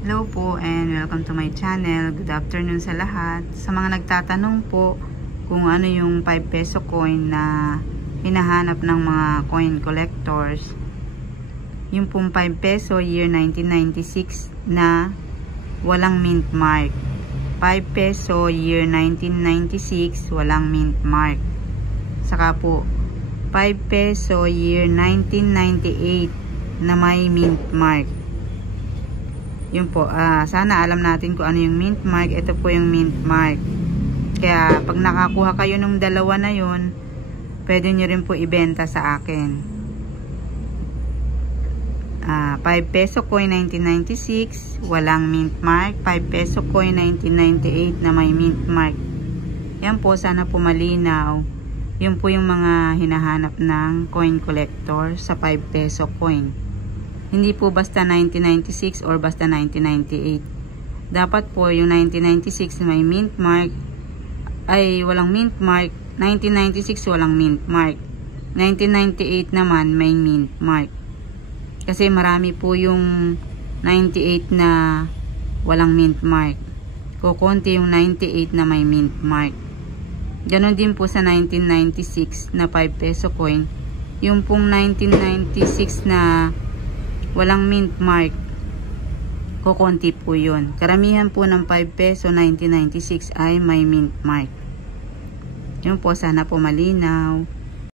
Hello po and welcome to my channel. Good afternoon sa lahat. Sa mga nagtatanong po kung ano yung 5 peso coin na hinahanap ng mga coin collectors, yung pong 5 peso year 1996 na walang mint mark. 5 peso year 1996 walang mint mark. Saka po 5 peso year 1998 na may mint mark. Yun po, sana alam natin kung ano yung mint mark. Ito po yung mint mark. Kaya pag nakakuha kayo ng dalawa na yun, pwede nyo rin po ibenta sa akin. 5 peso coin 1996 walang mint mark, 5 peso coin 1998 na may mint mark. Yan po, sana po malinaw. Yun po yung mga hinahanap ng coin collector sa 5 peso coin. Hindi po basta 1996 or basta 1998. Dapat po yung 1996 may mint mark ay walang mint mark, 1996 walang mint mark, 1998 naman may mint mark. Kasi marami po yung 98 na walang mint mark. Kukunti yung 98 na may mint mark. Ganon din po sa 1996 na 5 peso coin. Yung pong 1996 na walang mint mark, kukunti po yun. Karamihan po ng 5 peso 1996 ay may mint mark. Yun po, sana po malinaw.